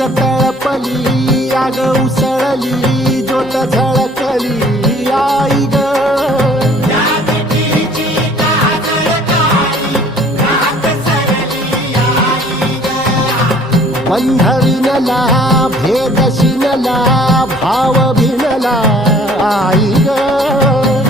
आज तळपली आग उसळली ज्योत झळकली आई ग बंधविनला भेद शिनला भाव भिनला आई ग